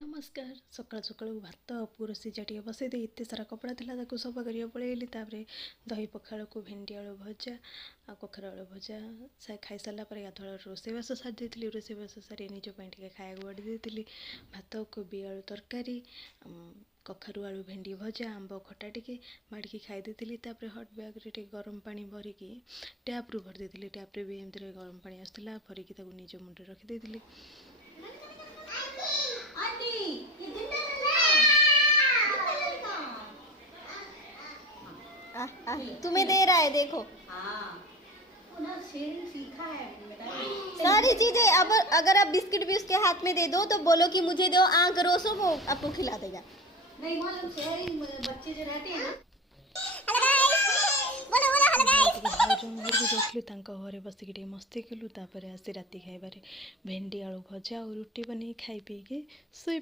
नमस्कार सकाल सकाल भात पुर सीझा टे बसई दे एत सारा कपड़ा था सफा कर पलैली दही पखाड़ को भेंडी आलू भजा आ कखर आलू भजा खाई सारा गाधुआ रोषेबास सारी देती रोषेबास सारी निजपाई खाया बाड़ी देती भात कोबी आलू तरकारी कखारू आलू भेंडी भजा आंब खटा टे बाड़ी खाई देती हट बैग्रे गरम पानी भरिकी टैप रू भर देती टैप्रे भी एमती गरम पानी आसला भरिकी निज मुंडे रखिदेली। तुम्हें दे रहा है देखो। सीखा है सारी चीजें। अब अगर आप बिस्किट भी उसके हाथ में दे दो तो बोलो कि मुझे दो, आंख रोसो, वो आपको खिला देगा। नहीं मालूम शहरी बच्चे जो रहते हैं ना घरे बसिक मस्ती कलु आसी राति खाइबार भेंडी आलू भजा और रुटी बन खाई पीके शोई